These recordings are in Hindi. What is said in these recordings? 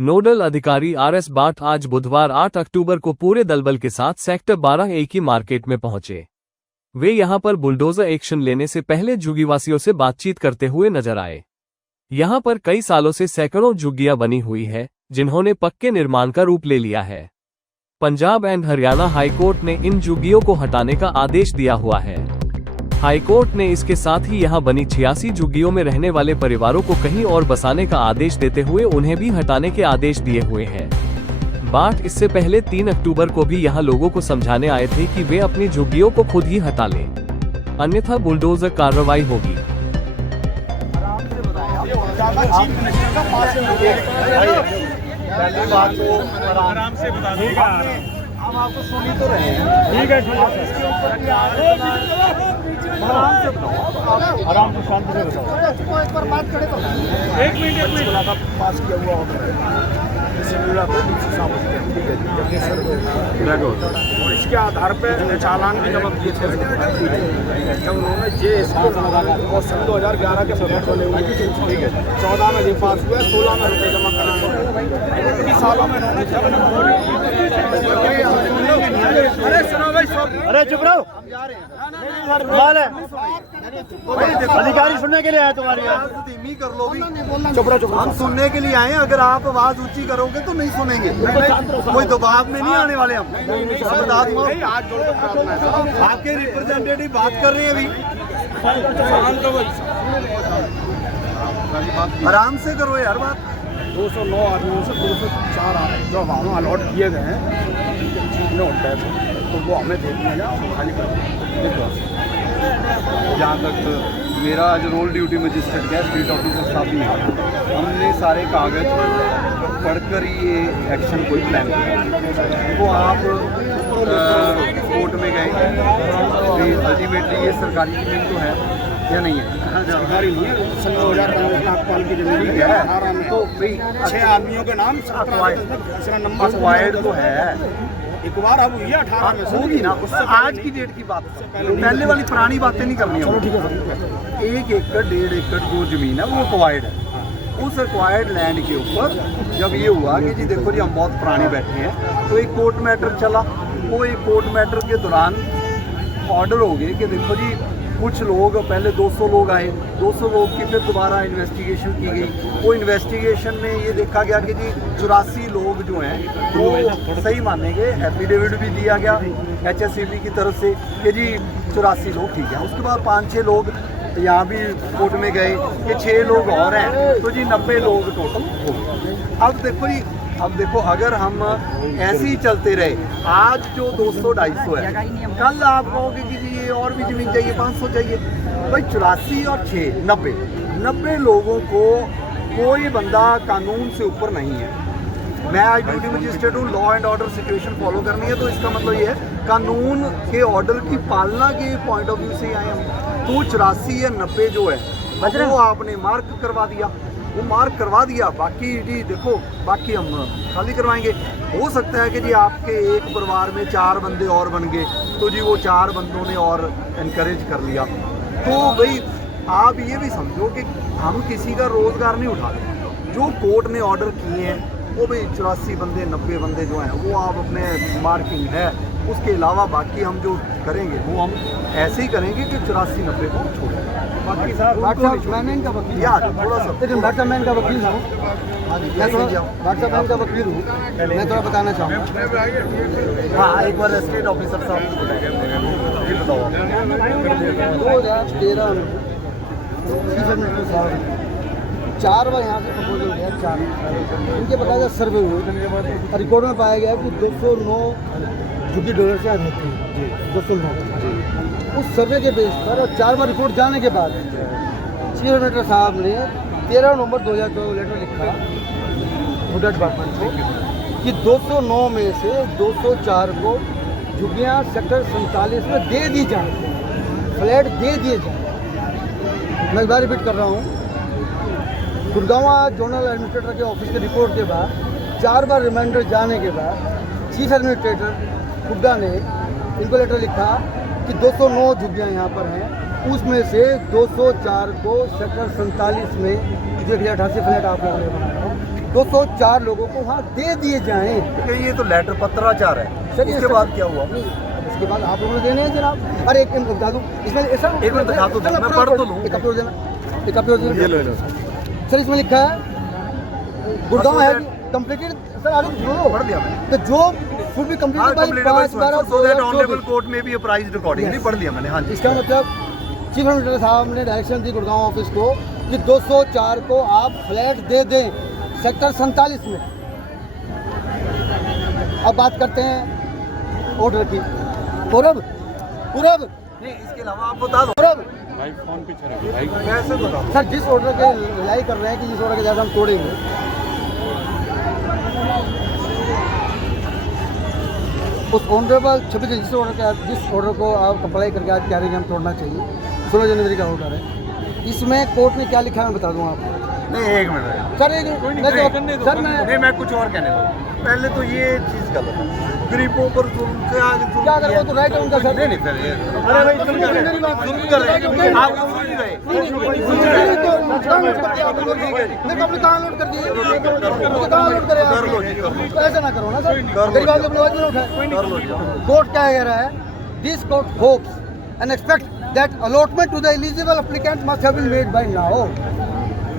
नोडल अधिकारी RS बाठ आज बुधवार 8 अक्टूबर को पूरे दलबल के साथ सेक्टर 12A की मार्केट में पहुंचे। वे यहां पर बुलडोजर एक्शन लेने से पहले झुग्गीवासियों से बातचीत करते हुए नजर आए। यहां पर कई सालों से सैकड़ों झुग्गियां बनी हुई है, जिन्होंने पक्के निर्माण का रूप ले लिया है। पंजाब एंड हरियाणा हाईकोर्ट ने इन झुग्गियों को हटाने का आदेश दिया हुआ है। हाईकोर्ट ने इसके साथ ही यहां बनी 86 झुग्गियों में रहने वाले परिवारों को कहीं और बसाने का आदेश देते हुए उन्हें भी हटाने के आदेश दिए हुए हैं। बाठ इससे पहले 3 अक्टूबर को भी यहां लोगों को समझाने आए थे कि वे अपनी झुग्गियों को खुद ही हटा लें, अन्यथा बुलडोजर कार्रवाई होगी। आराम से बता दीजिएगा, हम आपको सुन ही तो रहे हैं। ठीक है, आराम से बताओ, आराम से शांति से बताओ। एक बार बात करें तो 1 मिनट का पास किया हुआ होगा और इसके आधार पे चालान भी जमा किए थे जब उन्होंने ये इसको 2011 के फॉर्मेट वाले हुए। ठीक है, 14 में ये पास हुआ, 16 में रुपये जमा कराए, 20 सालों में अरे चुप रहो, अधिकारी सुनने के लिए आए तुम्हारी धीमी कर लो भी। चुप रहो, हम सुनने के लिए आए। अगर आप आवाज ऊंची करोगे तो नहीं सुनेंगे। कोई दबाव में नहीं आने वाले हम। आपके रिप्रेजेंटेटिव बात कर रहे हैं अभी, आराम से करो यार बात। 209 आदमियों से 204 जो हमारे अलॉट किए गए हैं चीज होता है तो वो हमें दे दिया खाली कर। जहाँ तक मेरा जो रोल ड्यूटी मजिस्ट्रेट का स्ट्रीट ऑफिसर साहब नहीं आया, हमने सारे कागज पढ़कर ही ये एक्शन कोई प्लान किया। तो आप कोर्ट में गए, अल्टीमेटली ये सरकारी ज़मीन तो है या नहीं है? सरकारी नहीं है, 2000 की जमीन है। तो भाई 6 आदमियों के नाम अक्वायर्ड तो है, एक बार अब हुई 18 में होगी ना। उससे आज की डेट की बात, पहले वाली पुरानी बातें नहीं करनी है। ठीक है, 1 एकड़ 1.5 एकड़ जो ज़मीन है वो एक्वायर्ड है। उस एक्वायर्ड लैंड के ऊपर जब ये हुआ कि जी देखो जी हम बहुत पुराने बैठे हैं, तो एक कोर्ट मैटर चला। वो एक कोर्ट मैटर के दौरान ऑर्डर हो गए कि देखो जी कुछ लोग, पहले 200 लोग आए, 200 लोग की फिर दोबारा इन्वेस्टिगेशन की गई। वो इन्वेस्टिगेशन में ये देखा गया कि जी 84 लोग जो हैं वो सही माने गए। एफिडेविट भी दिया गया HSCB की तरफ से कि जी 84 लोग ठीक है। उसके बाद 5-6 लोग यहाँ भी कोर्ट में गए कि 6 लोग और हैं, तो जी 90 लोग टोटल हो गए। अब देखो अगर हम ऐसे ही चलते रहे, आज जो 200-250 है, कल आप कहोगे कि जी ये और भी ज़मीन चाहिए, 500 चाहिए। भाई 84 और 6 90 लोगों को कोई बंदा कानून से ऊपर नहीं है। मैं आज ड्यूटी मजिस्ट्रेट हूँ, law and order situation follow करनी है, तो इसका मतलब ये है कानून के ऑर्डर की पालना के पॉइंट ऑफ व्यू से आए हम। तो 84 या 90 जो है वो आपने मार्क करवा दिया, वो मार्क करवा दिया। बाकी जी देखो, बाकी हम खाली करवाएंगे। हो सकता है कि जी आपके एक परिवार में 4 बंदे और बन गए, तो जी वो 4 बंदों ने और इनकरेज कर लिया। तो भाई आप ये भी समझो कि हम किसी का रोजगार नहीं उठा रहे। जो कोर्ट ने ऑर्डर किए हैं वो भाई 84 बंदे 90 बंदे जो हैं वो आप अपने मार्किंग है। उसके अलावा बाकी हम जो करेंगे वो हम ऐसे ही करेंगे कि 84-90 को छोड़ेंगे। बाकी व्हाट्सएप का वकील यार थोड़ा सा व्हाट्सएप मैन का वकील हूँ, व्हाट्सएप मैन का वकील हूँ, मैं थोड़ा बताना चाहूँगा। हाँ, एक बार स्टेट ऑफिसर साहब को बताओ। 2013 में 4 बार यहाँ से प्रपोजल गया, 4 इनके बकायदा सर्वे हुए। रिकॉर्ड में पाया गया कि 209 झुग्गी डॉलर से रहती है, 209। उस सर्वे के बेस पर और 4 बार रिपोर्ट जाने के बाद चीफ मिनिस्टर साहब ने 13 नवंबर 2014 लेटर लिखा फूड डिपार्टमेंट को कि 209 में से 204 को झुग्गियाँ सेक्टर 47 में दे दी जाए, फ्लैट दे दिए जाए। मैं एक बार रिपीट कर रहा हूँ, गुड़गांव जोनल एडमिनिस्ट्रेटर के ऑफिस के रिपोर्ट के बाद 4 बार रिमाइंडर जाने के बाद चीफ एडमिनिस्ट्रेटर खुदा ने इनको लेटर लिखा कि 209 झुग्गियाँ यहाँ पर हैं, उसमें से 204 को सेक्टर 47 में जो 88 फ्लैट आप लोगों ने बनाया 204 लोगों को वहाँ दे दिए जाएं। कि ये तो लेटर पत्राचार है, सर, ये उसके सर- बाद क्या हुआ? उसके बाद आप लोगों ने देने हैं जनाब। अरे एक मिनट बता दूं, इसमें ऐसा एक मिनट दिखा दो, मैं पढ़ तो लूं। एक कॉपी और देना, एक कॉपी और देना। ये लो, ये लो। सर इसमें लिखा है गुड़गांव है कंप्लीटेड। सर आगे सुनो, पढ़ दिया मैंने। तो जो should be completed by 5/12/2024। Court में भी अप्राइज्ड अकॉर्डिंगली पढ़ लिया मैंने। हाँ जी, इसका मतलब चीफ मिनिस्टर साहब ने डायरेक्शन दी गुड़गांव ऑफिस को कि 204 को आप फ्लैट दे दें सेक्टर 47 में। अब बात करते हैं ऑर्डर की। पूरब नहीं इसके अलावा आप बता दो पूरब भाई फोन पे चढ़ेगा भाई। कैसे बताओ? सर जिस ऑर्डर के रिलाई कर रहे हैं कि जिस ऑर्डर के जैसे हम तोड़ेंगे, उस ऑनरेबल 26 जिस ऑर्डर को आप अप्लाई करके आज कह रहे हैं हम तोड़ना चाहिए, 16 जनवरी का ऑर्डर है। इसमें कोर्ट ने क्या लिखा है मैं बता दूँ आपको। नहीं एक मिनट सर एक सर नहीं, मैं कुछ और कहने दो। पहले तो ये चीज गलत है, गरीबों पर जुल्म से आगे जुल्म क्या करें, वो तो राइट है उनका सर। नहीं फिर ये अरे भाई जुल्म कर रहे हैं, जुल्म कर रहे हैं, आप सुन नहीं रहे। मैं अपने कहाँ लोड कर दिए, कहाँ लोड करे कर लो जी, कर लो। तो ऐसा ना करो ना सर, कर लो। गरीब आदमी अपनी आवाज में उठाए। कर लो जी। कोर्ट क्या कह रहा है, this court hopes and expect that allotment to the eligible applicant must have been made by now.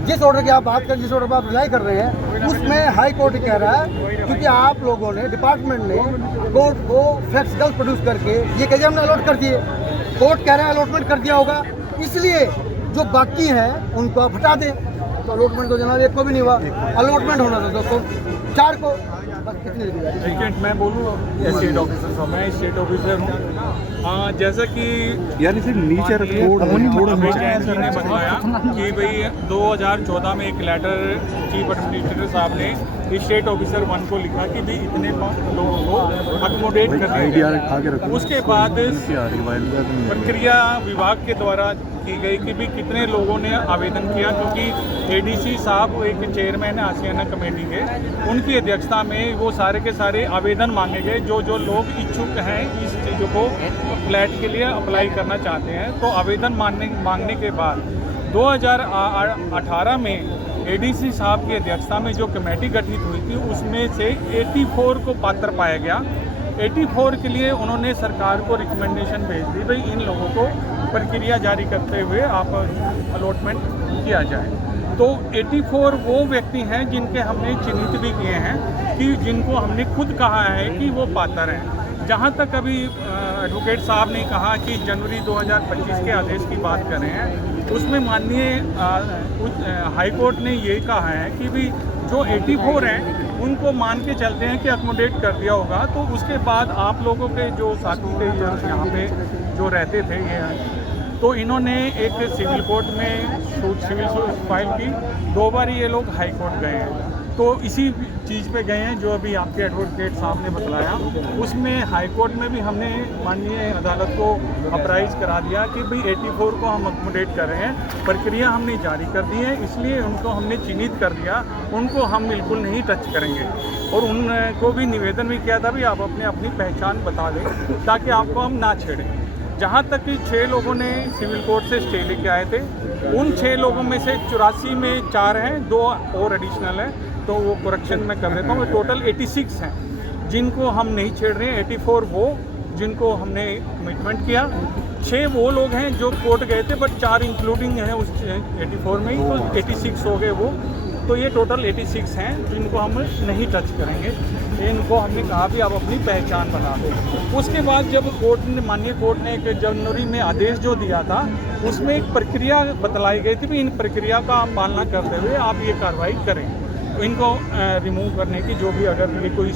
जिस ऑर्डर की आप बात कर, जिस ऑर्डर पर आप रिलाई कर रहे हैं, उसमें हाई कोर्ट कह रहा है क्योंकि आप लोगों ने, डिपार्टमेंट ने कोर्ट को फैक्ट्स गलत प्रोड्यूस करके ये कह हमने अलॉट कर दिए। कोर्ट कह रहा है अलॉटमेंट कर दिया होगा, इसलिए जो बाकी है उनको आप हटा दें। तो अलॉटमेंट तो जनाब एक को भी नहीं हुआ, अलॉटमेंट होना था दोस्तों 4 को। बस कितनी लगी है? सेकेंड मैं बोलूँ, स्टेट ऑफिसर मैं स्टेट ऑफिसर हूँ। हाँ, जैसा कि यार इसे नीचे थोड़ा जी ने बताया कि भाई 2014 में एक लेटर चीफ एडमिनिस्ट्रेटर साहब ने स्टेट ऑफिसर 1 को लिखा कि भाई इतने लोगों को अकोमोडेट कर दिया। उसके बाद प्रक्रिया विभाग के द्वारा की गई कि भी कितने लोगों ने आवेदन किया, क्योंकि एडीसी साहब एक चेयरमैन है आसियाना कमेटी के, उनकी अध्यक्षता में वो सारे के सारे आवेदन मांगे गए। जो जो लोग इच्छुक हैं इस चीज़ों को फ्लैट के लिए अप्लाई करना चाहते हैं, तो आवेदन मांगने के बाद 2018 में एडीसी साहब की अध्यक्षता में जो कमेटी गठित हुई थी उसमें से 84 को पात्र पाया गया। 84 के लिए उन्होंने सरकार को रिकमेंडेशन भेज दी, भाई इन लोगों को प्रक्रिया जारी करते हुए आप अलॉटमेंट किया जाए। तो 84 वो व्यक्ति हैं जिनके हमने चिन्हित भी किए हैं कि जिनको हमने खुद कहा है कि वो पात्र हैं। जहाँ तक अभी एडवोकेट साहब ने कहा कि जनवरी 2025 के आदेश की बात कर रहे हैं, उसमें माननीय हाई कोर्ट ने ये कहा है कि भी जो 84 हैं उनको मान के चलते हैं कि अकोमोडेट कर दिया होगा। तो उसके बाद आप लोगों के जो साथी थे यहाँ पे जो रहते थे ये, तो इन्होंने एक सिविल कोर्ट में सिविल सूट फाइल की। 2 बार ये लोग हाई कोर्ट गए हैं, तो इसी चीज़ पे गए हैं जो अभी आपके एडवोकेट साहब ने बतलाया। उसमें हाई कोर्ट में भी हमने माननीय अदालत को अपराइज करा दिया कि भाई 84 को हम अकोमोडेट कर रहे हैं, प्रक्रिया हमने जारी कर दी है, इसलिए उनको हमने चिन्हित कर दिया, उनको हम बिल्कुल नहीं टच करेंगे। और उनको भी निवेदन भी किया था भी आप अपनी पहचान बता दें ताकि आपको हम ना छेड़ें। जहाँ तक कि 6 लोगों ने सिविल कोर्ट से स्टे लेके आए थे, उन 6 लोगों में से 84 में 4 हैं, 2 और एडिशनल हैं, तो वो करेक्शन में कर देता हूँ। टोटल 86 हैं जिनको हम नहीं छेड़ रहे हैं। 84 वो जिनको हमने कमिटमेंट किया, 6 वो लोग हैं जो कोर्ट गए थे, बट 4 इंक्लूडिंग हैं उस 84 में ही, तो 86 हो गए वो। तो ये टोटल 86 हैं जिनको हम नहीं टच करेंगे। इनको हमने कहा भी आप अपनी पहचान बना दो। उसके बाद जब कोर्ट ने, माननीय कोर्ट ने 1 जनवरी में आदेश जो दिया था, उसमें एक प्रक्रिया बतलाई गई थी भी इन प्रक्रिया का पालना करते हुए आप ये कार्रवाई करें। तो इनको रिमूव करने की जो भी, अगर ये कोई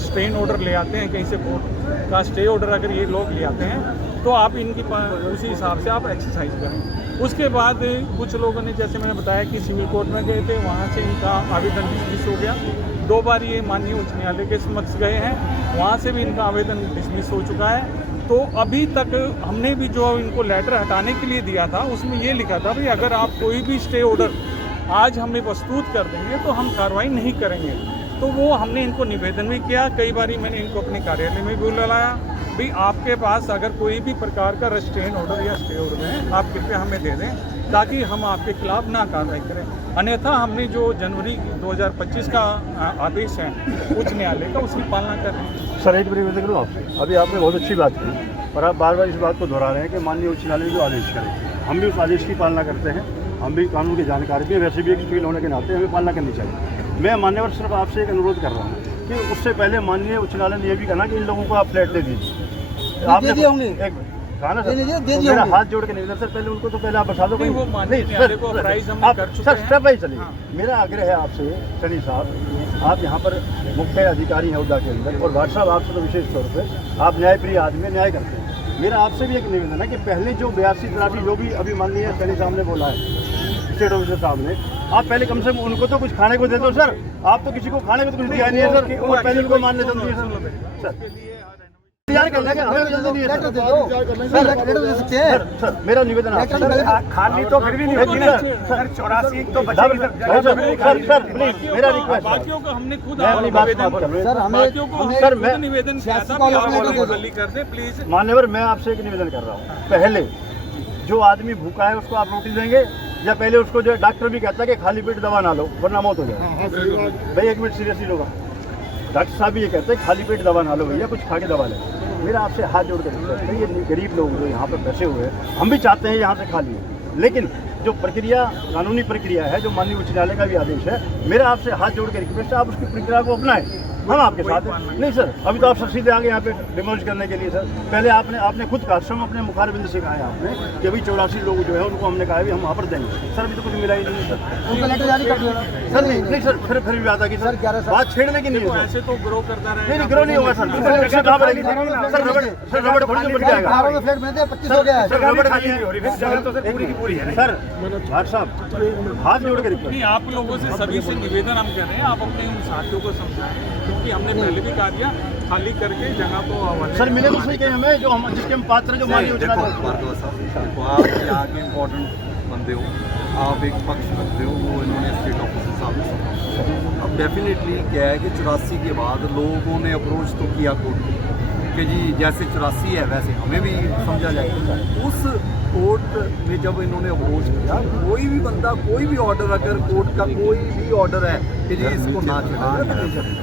स्टेन ऑर्डर ले आते हैं कहीं से, कोर्ट का स्टे ऑर्डर अगर ये लोग ले आते हैं, तो आप इनकी उसी हिसाब से आप एक्सरसाइज करें। उसके बाद कुछ लोगों ने, जैसे मैंने बताया कि सिविल कोर्ट में गए थे, वहाँ से इनका आवेदन डिसमिस हो गया। 2 बार ये माननीय उच्च न्यायालय के समक्ष गए हैं, वहाँ से भी इनका आवेदन डिसमिस हो चुका है। तो अभी तक हमने भी जो इनको लेटर हटाने के लिए दिया था, उसमें ये लिखा था भाई अगर आप कोई भी स्टे ऑर्डर आज हमें प्रस्तुत कर देंगे तो हम कार्रवाई नहीं करेंगे। तो वो हमने इनको निवेदन भी किया, कई बारी मैंने इनको अपने कार्यालय में भी बुलाया, भाई आपके पास अगर कोई भी प्रकार का रेस्ट्रेन ऑर्डर या स्टे ऑर्डर है आप कृपया हमें दे दें ताकि हम आपके खिलाफ ना कार्रवाई करें। अन्यथा हमने जो जनवरी 2025 का आदेश है उच्च न्यायालय का, उसकी पालना कर रहे हैं। सर एक निवेदन करूँ आपसे, अभी आपने बहुत अच्छी बात की और आप बार बार इस बात को दोहरा रहे हैं कि माननीय उच्च न्यायालय जो आदेश करे, हम भी उस आदेश की पालना करते हैं, हम भी कानून की जानकारी भी, वैसे भी एक सिविल होने के नाते हमें पालना करनी चाहिए। मैं मान्यवर सिर्फ आपसे एक अनुरोध कर रहा हूँ कि उससे पहले माननीय उच्च न्यायालय ने यह भी कहा कि इन लोगों को आप फ्लैट दे दीजिए। आपने दिए होंगे। कहा ना सर, दे तो दिए मेरा होंगे। हाथ जोड़ के निवेदन सर, पहले उनको तो पहले आप बता दो। नहीं, वो माननीय नहीं, न्यायालय सर, को अप्राइज हम आप कर चुके सर हैं। स्टेप बाय चलिए। हाँ। मेरा आग्रह है आपसे सनी साहब, आप यहाँ पर मुख्य अधिकारी हैं हुड्डा के अंदर, और भाट साहब आपसे तो विशेष तौर पर आप न्यायप्रिय आदमी हैं, न्याय करते हैं। मेरा आपसे भी एक निवेदन है कि पहले जो 82 जो भी अभी माननीय सनी साहब ने बोला है, स्टेट ऑफिसर साहब ने, आप पहले कम से कम उनको तो कुछ खाने को दे दो सर। आप तो किसी को खाने को तो कुछ दिया नहीं है सर, और पहले उनको मानने जल्दी है सर। तैयार कर लेंगे, हमें जल्दी नहीं है लेटर दे सर। दो सर, लेटर दे सकते हैं। सर मेरा निवेदन है आपसे। खाली तो फिर भी नहीं होगी ना सर, 84 तो बचेगी सर प्लीज मेरा रिक्वेस्ट है। बाकियों को हमने खुद मैं अपनी बात निवेदन समाप्त कर सर, हमें- बाकियों को हमें- हमने सर, खुद मैं- निवेदन किया था 86 कि आप कॉलोनी ऑर्डर को बदली कर दें प्लीज। मान्यवर मैं आपसे एक निवेदन कर रहा हूँ, पहले जो आदमी भूखा है उसको आप रोटी देंगे, या पहले उसको जो डॉक्टर भी कहता है कि खाली पेट दवा ना लो वरना मौत हो जाए। भाई एक मिनट सीरियसली लोग, डॉक्टर साहब भी ये कहते हैं खाली पेट दवा ना लो भैया, कुछ खा के दवा लें। मेरा आपसे हाथ जोड़ कर रिक्वेस्ट है, ये गरीब लोग जो यहाँ पर फंसे हुए हैं, हम भी चाहते हैं यहाँ से खा लिए, लेकिन जो प्रक्रिया कानूनी प्रक्रिया है, जो माननीय उच्च न्यायालय का भी आदेश है, मेरा आपसे हाथ जोड़ के रिक्वेस्ट है आप उसकी प्रक्रिया को अपनाएं। हम आपके साथ हैं। नहीं सर, अभी तो आप सब सीधे आगे यहाँ पे डिमोलिश करने के लिए सर। पहले आपने खुद कहा, स्वयं अपने मुखारबिंद से कहा है आपने कि अभी 84 लोग जो है उनको हमने कहा है भी हम वहाँ पर देंगे। सर अभी तो कुछ मिला ही नहीं है सर। उनको लेटर जारी कर दिया सर नहीं सर, फिर भी बात आ गई सर, 11 सर, बात छेड़ने की नहीं है सर। ऐसे तो ग्रो करता रहेगा। नहीं ग्रो नहीं होगा सर, सर कहाँ बढ़ेगी सर, रबड़ थोड़ी बढ़ जाएगा 12 में फ्लैट बने थे, 25 हो गया है। सर, रबड़ खाली नहीं हो रही, फिर जगह तो सर पूरी की पूरी है सर। भाट साहब हाथ जोड़ के रिक्वेस्ट। नहीं, आप लोगों से सभी से निवेदन हम कर रहे हैं, आप अपने उन साथियों को समझाएं, क्योंकि हमने पहले भी कहा दिया खाली करके जगह को हवाले। सर मिले तो सही कहीं हमें जो हम जिसके हम पात्र जो माननीय उच्च देखो न्यायालय। भार्गव साहब, देखो आप यहाँ के इम्पोर्टेंट बंदे हो, आप एक पक्ष रखते हो, वो इन्होंने स्टेट ऑफिसर साहब ने समझा। अब डेफिनेटली क्या है कि 84 के बाद लोगों ने अप्रोच तो किया कोर्ट कि जी जैसे 84 है वैसे हमें भी समझा जाएगा। उस कोर्ट में जब इन्होंने अप्रोच किया, कोई भी बंदा कोई भी ऑर्डर, अगर कोर्ट का कोई भी ऑर्डर है कि जी इसको ना चढ़ाया,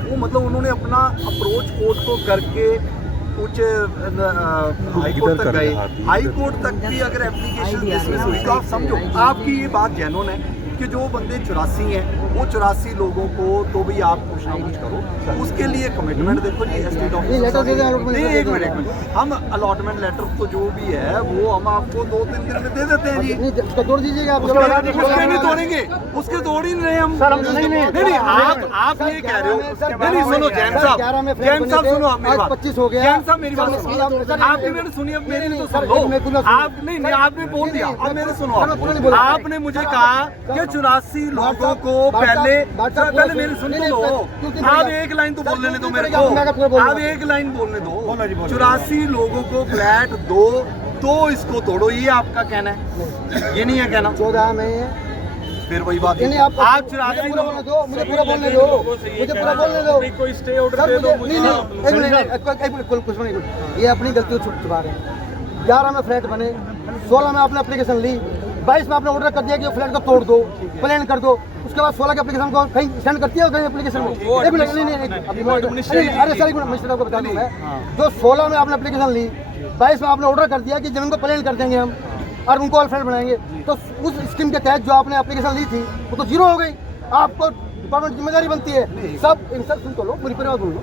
वो मतलब उन्होंने अपना अप्रोच कोर्ट को करके कुछ हाई कोर्ट तक गए। हाई कोर्ट तक भी अगर एप्लीकेशन डिसमिस हुई तो आप समझो आपकी ये बात जेन्युइन है कि जो बंदे 84 हैं वो 84 लोगों को तो भी आप कुछ ना कुछ करो, उसके लिए कमिटमेंट देखो जी स्टेट नहीं, लेटर दे दें, ऑफिस। नहीं एक मिनट, हम अलॉटमेंट लेटर तो जो भी है वो हम आपको 2-3 दिन में दे देते हैं जी। नहीं, उसको तोड़ दीजिएगा आप। उसके नहीं तोड़ेंगे, उसके तोड़ ही नहीं रहे हम। सर, हम नहीं, आप ये कह रहे हो। नहीं सुनो जैन साहब, जैन साहब सुनो आप मेरी आज बात। 25 हो गया। जैन साहब मेरी बात सर, सुनो। सर, आपने मेरी सुनी, अब मेरी तो सर, सुन मैं पूरा लो। सुन- आप नहीं आपने बोल दिया, अब मेरे सुनो सर, मैं पूरा नहीं बोला। आपने मुझे कहा कि 84 लोगों को पहले पहले मेरी सुन तो लो। आप एक लाइन तो बोलने दो मेरे को, आप एक लाइन बोलने दो। 84 लोगों को फ्लैट दो तो इसको तोड़ो, ये आपका कहना है, ये नहीं है कहना। 14 में फिर वही बात नहीं, आप 84 मुझे पूरा बोलने दो, मुझे पूरा बोलने दो, मुझे पूरा बोलने दो। कोई स्टे ऑर्डर सर दे दो मुझे मुझे। नहीं, एक मिनट, कुछ नहीं, ये अपनी गलती को छुपा रहे हैं। 11 में फ्लैट बने, 16 में आपने एप्लीकेशन ली, 22 में आपने ऑर्डर कर दिया कि फ्लैट को तोड़ दो, प्लान कर दो। उसके बाद 16 के एप्लीकेशन को कहीं सेंड करती है कहीं एप्लीकेशन में। एक मिनट, नहीं, अरे सर एक मिनट, मिस्टर आपको बता दूं मैं, जो 16 में आपने एप्लीकेशन ली, 22 में आपने ऑर्डर कर दिया कि जमीन को प्लान कर देंगे हम और उनको ऑल फ्लैट बनाएंगे, तो उस स्कीम के तहत जो आपने एप्लीकेशन ली थी वो तो जीरो हो गई। आपको डिपार्टमेंट जिम्मेदारी बनती है सब इन सब सुन तो लो, पूरी परिवार बोल लो,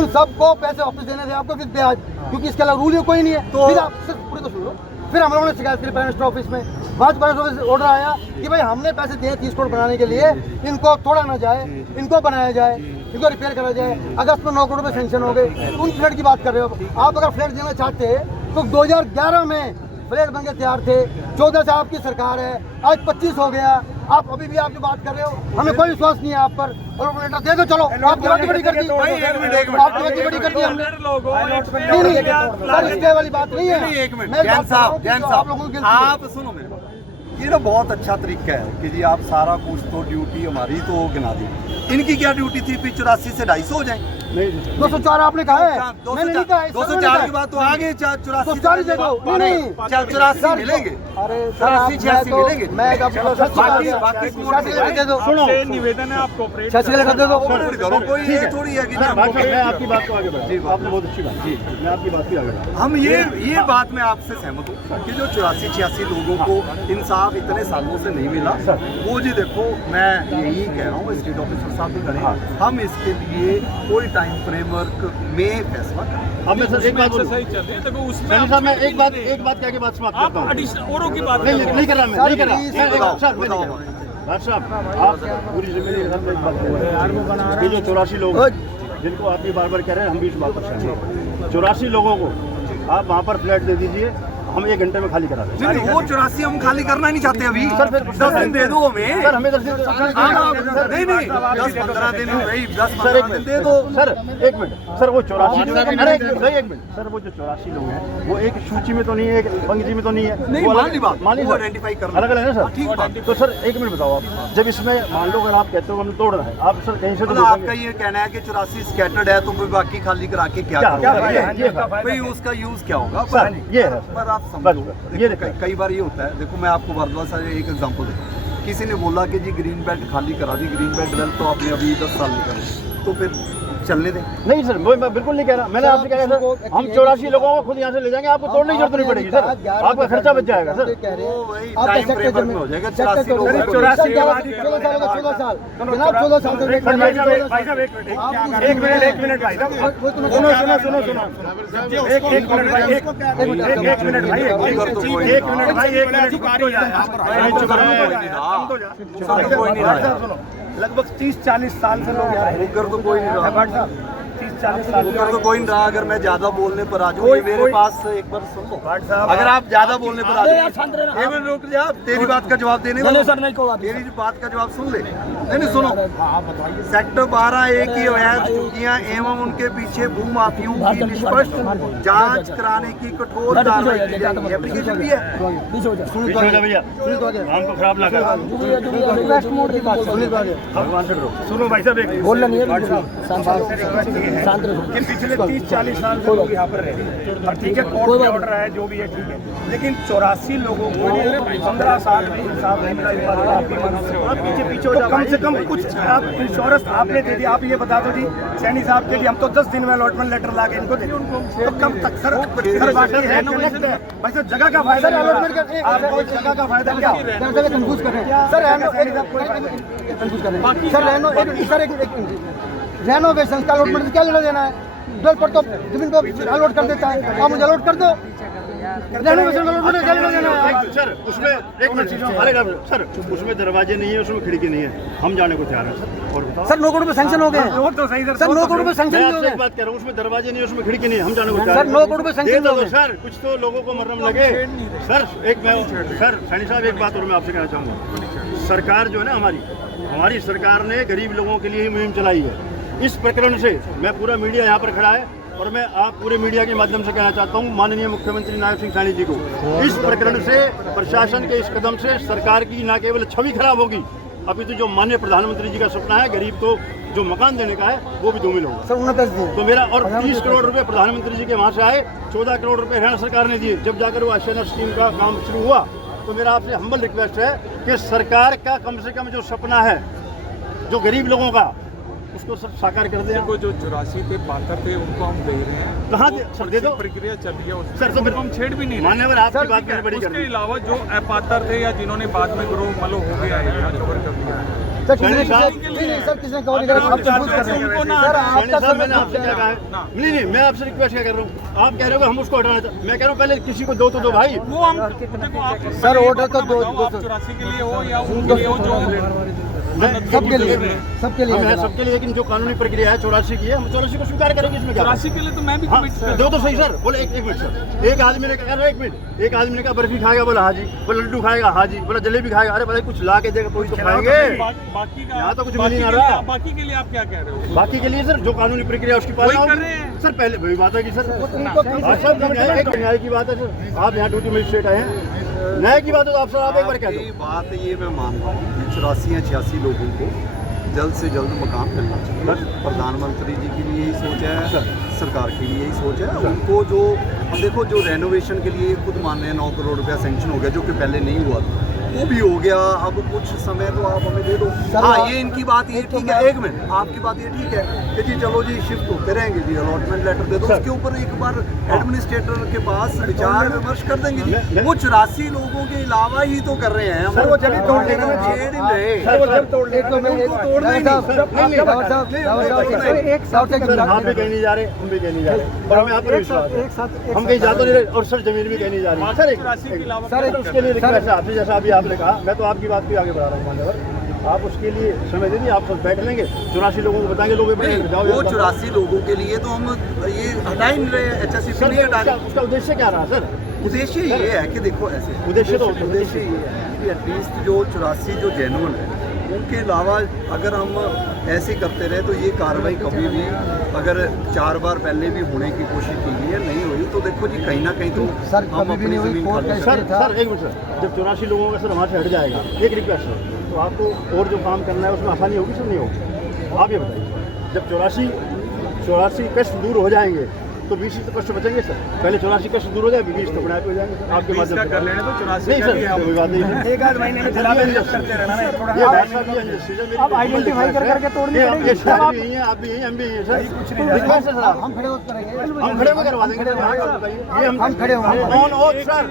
उन सबको पैसे वापस देने से आपको फिर ब्याज, क्योंकि इसके अलावा रूल कोई नहीं है। फिर आप सिर्फ पूरी तो सुन लो। फिर हम लोगों ने शिकायत करी प्राइम मिनिस्टर ऑफिस में, वहाँ प्राइम मिनिस्टर ऑफिस ऑर्डर आया कि भाई हमने पैसे दिए 30 करोड़ बनाने के लिए, इनको तोड़ा ना जाए, इनको बनाया जाए, इनको रिपेयर करा जाए। अगस्त में 9 करोड़ रुपये सेंक्शन हो गए। उन फ्लैट की बात कर रहे हो आप। अगर फ्लैट देना चाहते हैं तो 2011 में फ्लैट बन के तैयार थे, 14 से आपकी सरकार है, आज 25 हो गया। आप अभी भी आप जो बात कर रहे हो, हमें कोई विश्वास नहीं है आप पर। और लेटर दे दो, चलो आपकी बात बड़ी कर दी, आपकी बात बड़ी कर दी हमने। नहीं नहीं सर, इसके वाली बात नहीं है। एक मिनट मैं जैन बात कर रहा हूँ साहब, कि जैन जो आप लोगों की साहब गलती है। आप सुनो मेरे बात। ये ना बहुत अच्छा तरीका है कि जी आप सारा कुछ तो ड्यूटी हमारी तो गिना दी, इनकी क्या ड्यूटी थी फिर 84 से 250 हो जाए। 204 आपने कहा है, मैंने नहीं कहा। 204 के बाद तो आगे 84 तो सारी जगह नहीं, 84 मिलेंगे। अरे सर, 84 86 मिलेंगे। मैं दे दो, आपसे निवेदन है आप कोऑपरेट 86 कर दे दो। कोई ये थोड़ी है कि मैं आपकी बात को आगे बढ़ा, आपने बहुत अच्छी बात की, मैं आपकी बात की आगे बढ़ा। हम ये बात में आपसे सहमत हूँ कि जो 84-86 लोगों को इंसाफ इतने सालों से नहीं मिला, वो जी देखो मैं यही कह रहा हूँ स्टेट ऑफिसर साहब भी करें, हम इसके लिए कोई टाइम फ्रेमवर्क में फैसला करें। अब मैं सर एक बात सही चल रही है, देखो उसमें साहब मैं एक बात कह के बात समाप्त करता आप हूँ। एडिशनल औरों की बात नहीं कर रहा मैं, नहीं कर रहा सर, मैं नहीं बताओ। कर रहा। भाट साहब, आप पूरी जिम्मेदारी के साथ एक बात करें, ये जो 84 लोग हैं, जिनको आप ये बार बार कह रहे हैं, हम भी इस बात पर सहमत हैं। 84 लोगों को आप वहाँ पर फ्लैट दे दीजिए, हम 1 घंटे में खाली करा दें। नहीं, वो 84 हम खाली करना नहीं चाहते अभी। सर, फिर 10 दिन दे दो हमें। सर हमें 10 दिन नहीं 10-15 दिन भाई, सर 10-15 एक दिन मिनट दे दो। सर 1 मिनट सर, वो 84 जो अरे एक मिनट सर, वो जो 84 लोग हैं वो एक सूची में तो नहीं है, एक पंक्ति में तो नहीं है, नहीं, वो मान ली बात, मान ली वो सर, आइडेंटिफाई करना। अलग अलग है ना ठीक सर। बात। तो सर 1 मिनट बताओ आप, जब इसमें मान लो अगर आप कहते हो हमने तोड़ रहा है, आप सर कहीं से तो मतलब आपका ये कहना है कि 84 स्कैटर्ड है तो फिर बाकी खाली करा के क्या ये भाई उसका यूज क्या होगा? सर ये है पर आप बस, समझो, ये देखो, कई बार ये होता है। देखो मैं आपको भारद्वाज साहब एक एग्जांपल देता, किसी ने बोला कि जी ग्रीन बेल्ट खाली करा दी, ग्रीन बेल्ट वेल तो आपने अभी 10 साल निकाले, तो फिर चलने दें। नहीं सर, मैं बिल्कुल नहीं कह रहा, मैंने आपसे कहा सर हम 84 लोगों को खुद यहाँ से ले जाएंगे, आपको तोड़ने की जरूरत नहीं पड़ेगी सर, आपका खर्चा बच जाएगा सर। वो वही टाइम फ्रेमवर्क में हो जाएगा। 84 लोग 84 14 साल जनाब, 14 साल से भाई साहब एक मिनट भाई साहब, सुनो एक मिनट भाई, एक मिनट भाई, कोई नहीं रहा, लगभग 30-40 साल से लोग यहाँ मुकर तो कोई नहीं रहा, 30-40 साल मुकर तो कोई नहीं रहा। अगर मैं ज्यादा बोलने पर आ जाऊँ, मेरे पास एक बार सुन लो, अगर आप ज्यादा बोलने पर आ जाओ, एक मिनट रुक जा, तेरी बात का जवाब देने वाला तेरी बात का जवाब सुन ले। नहीं सुनो, सेक्टर 12A की अवैध चुकियां एवं उनके पीछे भूमाफियों की निष्पक्ष जांच कराने की कठोर कार्रवाई की जाएगी। एप्लीकेशन भी है। भैया हमको खराब लगा, भगवान से डरो। सुनो भाई साहब, एक बोलना नहीं है, शांत रहो। कि पिछले 30-40 साल से लोग यहाँ पर रह रहे हैं, और ठीक है कोर्ट में ऑर्डर है जो भी है ठीक है, लेकिन 84 लोगों को 15 साल में इंसाफ नहीं मिला। इस बात का आपकी मन से तो कम से कम कुछ आप इंश्योरेंस आपने दे दिया। आप ये बता दो जी सैनी साहब के लिए हम तो 10 दिन में अलॉटमेंट लेटर ला के इनको दे, तो कम तक सर बाकी है भाई सर, जगह का फायदा अलॉटमेंट करके आपको जगह का फायदा क्या कंफ्यूज कर रहे हैं सर, कंफ्यूज कर रहे हैं सर, रेनोवेशन का अलॉटमेंट से क्या लेना देना है? डेवलपर तो जमीन पे अलॉट कर देता है, आप मुझे अलॉट कर दो, रेनोवेशन का अलॉटमेंट क्या लेना देना है? सर उसमें एक मिनट सर, उसमें दरवाजे नहीं है, उसमें खिड़की नहीं है, हम जाने को तैयार है सर। और बताओ सर 9 करोड़ रुपए सैंक्शन हो गए हैं वो तो सही सर, 9 करोड़ रुपए सैंक्शन हो मैं गए एक बात कह रहा हूँ, उसमें दरवाजे नहीं है, उसमें खिड़की नहीं है, हम जाने को तैयार सर, 9 करोड़ रुपए दे सैंक्शन दो हो गए सर, कुछ तो लोगों को मरहम लगे सर। सर सैनी साहब एक बात और मैं आपसे कहना चाहूँगा, सरकार जो है ना हमारी सरकार ने गरीब लोगों के लिए ही मुहिम चलाई है। इस प्रकरण से मैं पूरा मीडिया यहाँ पर खड़ा है और मैं आप पूरे मीडिया के माध्यम से कहना चाहता हूँ माननीय मुख्यमंत्री नायब सिंह सैनी जी को, इस प्रकरण से प्रशासन के इस कदम से सरकार की न केवल छवि खराब होगी, अभी तो जो माननीय प्रधानमंत्री जी का सपना है गरीब को जो मकान देने का है वो भी धूमिल होगा सर। 29 तो मेरा और 30 करोड़ रुपए प्रधानमंत्री जी के वहाँ से आए, 14 करोड़ रुपए हरियाणा सरकार ने दिए। जब जाकर वो आश्चर्य स्कीम का काम शुरू हुआ तो मेरा आपसे हम्बल रिक्वेस्ट है कि सरकार का कम से कम जो सपना है जो गरीब लोगों का, उसको सब साकार कर दें। देखो जो 84 थे 72 थे उनको हम दे रहे हैं, कहाँ सर दे दो, प्रक्रिया चल रही है सर तो हम छेड़ भी नहीं मान्यवर आपकी बात मैंने बड़ी कर उसके दी। अलावा जो अपात्र थे या जिन्होंने बाद में ग्रो मलो हो गया है या कवर कर दिया है, सर किसने कवर करा? आप कंफ्यूज कर रहे हैं सर, आपका सर मैंने आपसे क्या कहा है? नहीं मैं आपसे रिक्वेस्ट क्या कर रहा हूँ, आप कह रहे हो हम उसको हटाना चाहते, मैं कह रहा हूँ पहले किसी को दो तो दो भाई। वो हम देखो आप सर, ऑर्डर तो दो 84 के लिए हो या उनके लिए हो जो सबके लिए सबके लिए, लेकिन जो कानूनी प्रक्रिया है 84 की है, हम 84 को स्वीकार करेंगे। इसमें क्या 84 के लिए तो मैं भी हाँ, कमिट दो तो सही सर बोले। एक मिनट सर, एक आदमी ने कहा एक मिनट, एक आदमी ने कहा बर्फी खाएगा, बोला हाँ जी, बोला लड्डू खाएगा हाँ जी, बोला जलेबी खाएगा, अरे भाई कुछ ला के देगा कोई तो खाएंगे, बाकी का यहाँ तो कुछ मिल नहीं आ रहा। बाकी के लिए आप क्या कह रहे हो? बाकी के लिए सर जो कानूनी प्रक्रिया उसकी पालना कर रहे हैं सर, पहले वही बात है कि सर एक न्याय की बात है सर, आप यहाँ ड्यूटी मजिस्ट्रेट आए हैं, न्याय की बात है तो आप सर आप एक बार कह दो। बात ये मैं मानता हूँ 84 या 86 लोगों को जल्द से जल्द मकान मिलना चाहिए। बस प्रधानमंत्री जी की भी यही सोच है, सरकार की भी यही सोच है। उनको जो देखो जो रेनोवेशन के लिए खुद मान रहे हैं 9 करोड़ रुपया सेंक्शन हो गया, जो कि पहले नहीं हुआ था, वो भी हो गया। अब कुछ समय तो आप हमें दे दो। हाँ, ये इनकी बात ये ठीक है, एक मिनट, आपकी बात ये ठीक है कि जी चलो जी शिफ्ट होते रहेंगे जी, अलॉटमेंट लेटर दे दो, उसके ऊपर एक बार एडमिनिस्ट्रेटर के पास विचार विमर्श कर देंगे जी। वो 84 लोगों के अलावा ही तो कर रहे हैं, हम वो जब तोड़ लेना छेड़ ही रहे, आप भी कहीं नहीं जा रहे, हम भी कहीं नहीं जा रहे, और हमें आप पर विश्वास है, हम कहीं जाते नहीं रहे, और सर जमीन भी कहीं नहीं जा रही। सर उसके लिए रिक्वेस्ट है आपसे, जैसा अभी आपने कहा, मैं तो आपकी बात भी आगे बढ़ा रहा हूँ मान्यवर, आप उसके लिए समय दीजिए, आप सब बैठ लेंगे, 84 लोगों को बताएंगे, लोग वो 84 लोगों के लिए तो हम ये हटा ही नहीं रहे, HSCP नहीं हटा रहे। उसका उद्देश्य क्या रहा सर? उद्देश्य ये है कि देखो ऐसे उद्देश्य ये है कि एटलीस्ट जो 84 जो जेन्युइन है, उनके अलावा अगर हम ऐसे करते रहे तो ये कार्रवाई कभी भी, अगर 4 बार पहले भी होने की कोशिश की गई है, नहीं हुई, तो देखो जी कहीं ना कहीं तो हम अपनी जमीन सर एक मिनट सर, जब 84 लोगों का सर वहाँ से हट जाएगा, एक रिक्वेस्ट है, तो आपको और जो काम करना है उसमें आसानी होगी सर, नहीं होगी? आप ये बताइए, जब 84 कष्ट दूर हो जाएंगे तो 20 तो कष्ट बचेंगे सर। पहले 84 कष्ट दूर हो जाए, 20 तो बनाए हो जाएंगे आपके माध्यम से कर लेने तो 84 नहीं सर, कोई बात नहीं, एक आध महीने में चला करते रहना है थोड़ा। ये भाषा भी है, अब आइडेंटिफाई कर करके तोड़नी पड़ेगी। ये शहर भी यही है, आप भी यही, हम भी यही हैं सर, कुछ नहीं रिक्वेस्ट है सर, हम खड़े होकर करेंगे, हम खड़े होकर करवा देंगे, ये हम खड़े होंगे। ऑन ओथ सर,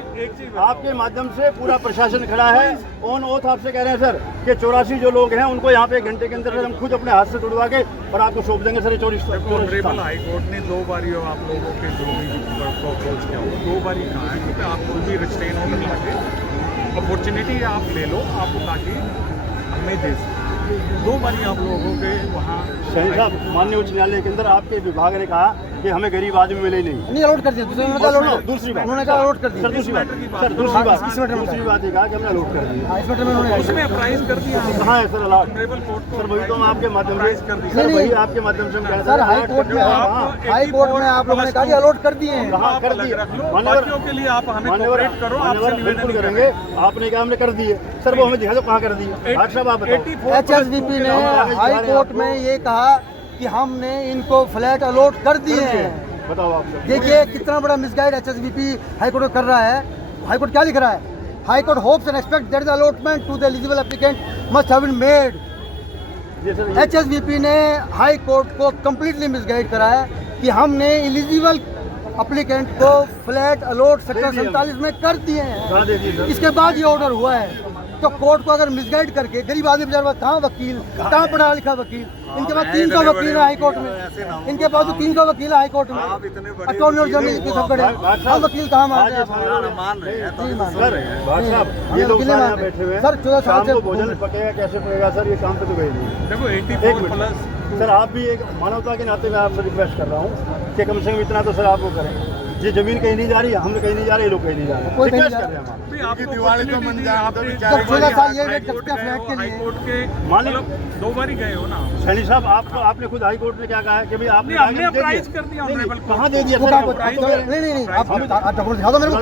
आपके माध्यम से पूरा प्रशासन खड़ा है, ऑन ओथ आपसे कह रहे हैं सर कि 84 जो लोग हैं उनको यहाँ पे 1 घंटे के अंदर सर हम खुद अपने हाथ से तोड़वा के और आपको सौंप देंगे सर। 24 ऑनरेबल हाई कोर्ट ने 2 बार आप लोगों के जो भी को अप्रोच किया हो, 2 बार कहा है कि आप कोई भी रिस्ट्रेन ऑर्डर लाके अपॉर्चुनिटी आप ले लो, आपको ताकि हमें दे सकें। 2 बार आप लोगों के वहाँ शहीद साहब माननीय उच्च न्यायालय के अंदर आपके विभाग ने कहा कि हमें गरीब आदमी मिले नहीं अलॉट कर दिया, दूसरी बात उन्होंने कहा अलॉट कर दिया। सर दूसरी बात ये कहा कि हमने अलॉट कर दिया, इस मैटर में उन्होंने उसमें अप्राइज कर दिया कहाँ है sir allot? Honourable court sir वही तो हम आपके माध्यम से सर नहीं, वही आपके माध्यम से हम कह रहे हैं सर हाई कोर्ट में आप लोगों ने कहा कि अलॉट कर दिए हैं। कहाँ कर दिए? बाकियों के लिए आप हमें कोऑपरेट करो, आपसे निवेदन बिल्कुल नहीं करेंगे, आपने कहा हमने कर दिए सर, वो हमें दिखा दो कहाँ कर दिए। डॉक्टर साहब आप बताओ। HSBP ने हाई कोर्ट में ये कहा कि हमने इनको फ्लैट अलॉट कर दिए हैं। बताओ आप सर। देखिए कितना बड़ा मिसगाइड HSBP हाई कोर्ट में कर रहा है। हाई कोर्ट क्या लिख रहा है? High court hopes and expect that the allotment to the eligible applicant must have been made. जी सर, HSBP ने हाई कोर्ट को कंप्लीटली मिसगाइड करा है कि हमने एलिजिबल एप्लीकेंट को फ्लैट अलॉट सेक्टर 47 में कर दिए हैं। कहाँ दे दिए सर? इसके बाद ये ऑर्डर हुआ है। तो कोर्ट को अगर मिसगाइड करके गरीब आदमी बेचारा कहाँ वकील, कहाँ पढ़ा लिखा वकील, इनके पास 300 वकील है हाई कोर्ट में, इनके पास तो 300 वकील है हाई कोर्ट में, अटॉर्नी जनरल की सब खड़े, हम वकील कहाँ मान रहे हैं? मान रहे हैं, सर भाई साहब ये लोग यहाँ बैठे हुए हैं सर 14 साल शाम से को भोजन पकेगा कैसे पकेगा सर, ये काम पे तो गए नहीं। देखो एक 84 मिनट प्लस सर, आप भी एक मानवता के नाते मैं आपसे रिक्वेस्ट कर रहा हूँ कि कम से कम इतना तो सर आप वो करें। ये जमीन कहीं नहीं जा रही है, हम कहीं नहीं जा रहे, ये लोग कहीं नहीं जा रहे, कोई नहीं रिक्वेस्ट जा कर रहे हैं हम। आपको दिवाली तो बन जाए, जब 14 साल ये वेट करते हैं फ्लैट के लिए। हाई कोर्ट के मान लो- मतलब 2 बार ही गए हो ना। सैनी साहब आपने खुद हाई कोर्ट में क्या कहा है कि भाई आपने नहीं, हमने आगे दे अप्राइज दिए। कर दिया नहीं, ऑनरेबल नहीं, कोर्ट। कहाँ दे दिया वो सर? क्या नहीं आप डॉक्यूमेंट दिखा दो मेरे को।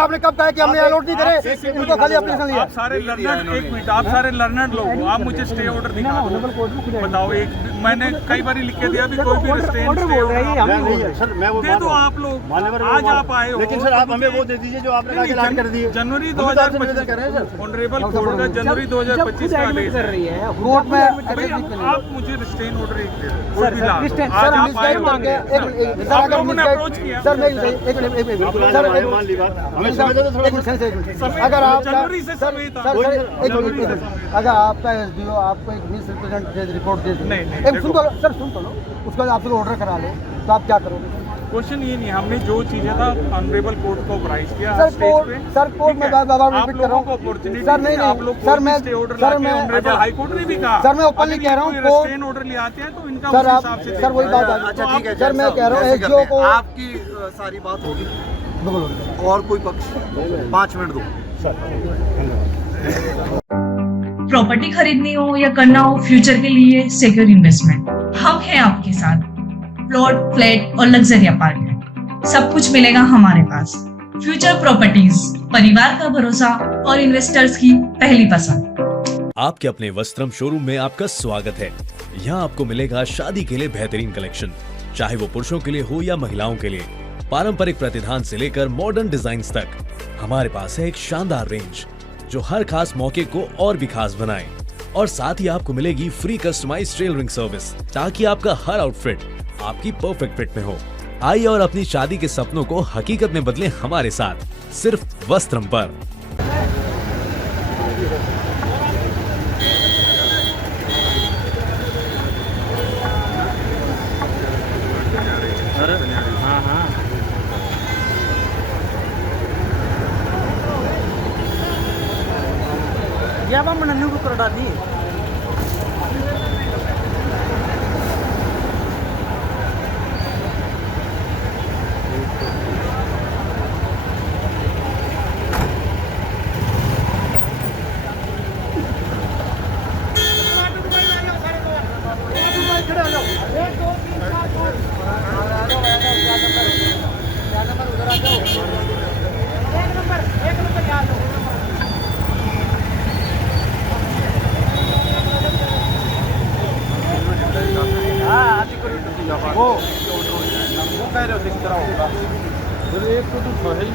आपने कब कहा कि हमने अलॉट नहीं करे, इनको खाली एप्लीकेशन लिया। आप सारे लर्नर्ड, एक मिनट, आप सारे लर्नर्ड लोग हो, आप मुझे स्टे ऑर्डर दिखा दो। बताओ, एक मैंने कई बार लिख के दिया भी कोई भी रिस्ट्रेन स्टे ऑर्डर मैं नहीं है सर, मैं वो दे मान दो रहा हूँ। आप लोग। मान्यवर आज वो मान- आप आए हो, लेकिन सर आप हमें वो दे दीजिए जो आपने कहा कि लाट कर दिए। जनवरी हम तो आपसे निवेदन कर रहे हैं 2025 सर। ऑनरेबल कोर्ट का जनवरी 2025 का आदेश है। कोर्ट में भाई आप मुझे रिस्ट्रेन ऑर्डर एक दे दो, कोई सर भी ला दो। सर आज आप आए मिसगाइड हो, करके सर आप अगर लोगों ने अप्रोच किया। मिसगाइड सर मैं एक मिनट आप सर हमें मान ली बात, हमें समय दे दो थोड़ा सा। अगर आप जनवरी से समय था। सर एक मिनट अगर आपका SDO आपको एक मिस रिप्रेजेंट रिपोर्ट दे दे, नहीं, एक सुन तो लो सर, सुन तो लो, उसका आपसे ऑर्डर करा लो तो आप क्या करोगे? क्वेश्चन ये नहीं, हमने जो चीजें था ऑनरेबल कोर्ट को अप्राइज किया सर स्टेज पे। सर कोर्ट में बार बार आप रिपीट कर लोगों रहा को हूँ अपॉर्चुनिटी सर। नहीं आप लोग सर मैं स्टे ऑर्डर सर मैं ऑनरेबल हाई कोर्ट ने भी कहा सर मैं ओपनली कह रहा हूँ रिस्ट्रेन ऑर्डर ले आते हैं तो इनका सर उस आप हिसाब से सर वही बात आ अच्छा ठीक है, सर मैं कह रहा हूँ जैसे SDO को आपकी सारी बात होगी, बिल्कुल और कोई पक्ष 5 मिनट दो। प्रॉपर्टी खरीदनी हो या करना हो फ्यूचर के लिए सिक्योर इन्वेस्टमेंट, हम हैं आपके साथ। प्लॉट, फ्लैट और लग्जरी अपार्टमेंट सब कुछ मिलेगा हमारे पास। फ्यूचर प्रॉपर्टीज, परिवार का भरोसा और इन्वेस्टर्स की पहली पसंद। आपके अपने वस्त्रम शोरूम में आपका स्वागत है। यहाँ आपको मिलेगा शादी के लिए बेहतरीन कलेक्शन, चाहे वो पुरुषों के लिए हो या महिलाओं के लिए। पारंपरिक प्रतिधान से लेकर मॉडर्न डिजाइन तक हमारे पास है एक शानदार रेंज जो हर खास मौके को और भी खास बनाए। और साथ ही आपको मिलेगी फ्री कस्टमाइज टेलरिंग सर्विस, ताकि आपका हर आउटफिट आपकी परफेक्ट फिट में हो। आइए और अपनी शादी के सपनों को हकीकत में बदलें हमारे साथ, सिर्फ वस्त्रम पर। Ya Bang menunggu produk ini. वो कह रहे हो दिख रहा होगा एक को तो है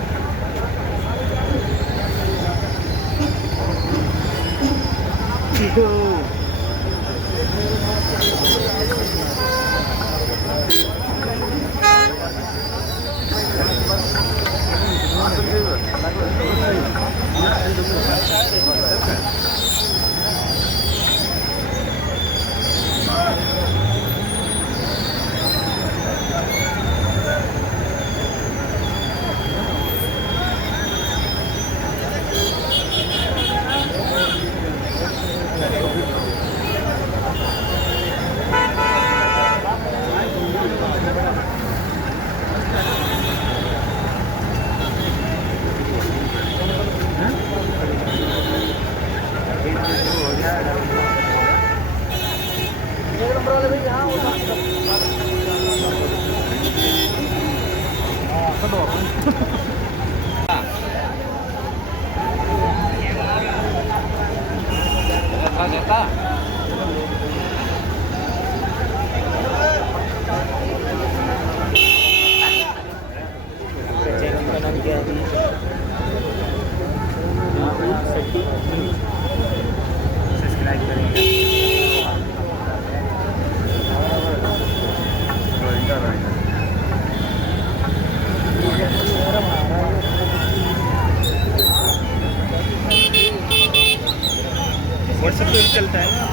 व्हाट्सएप पे भी चलता है ना,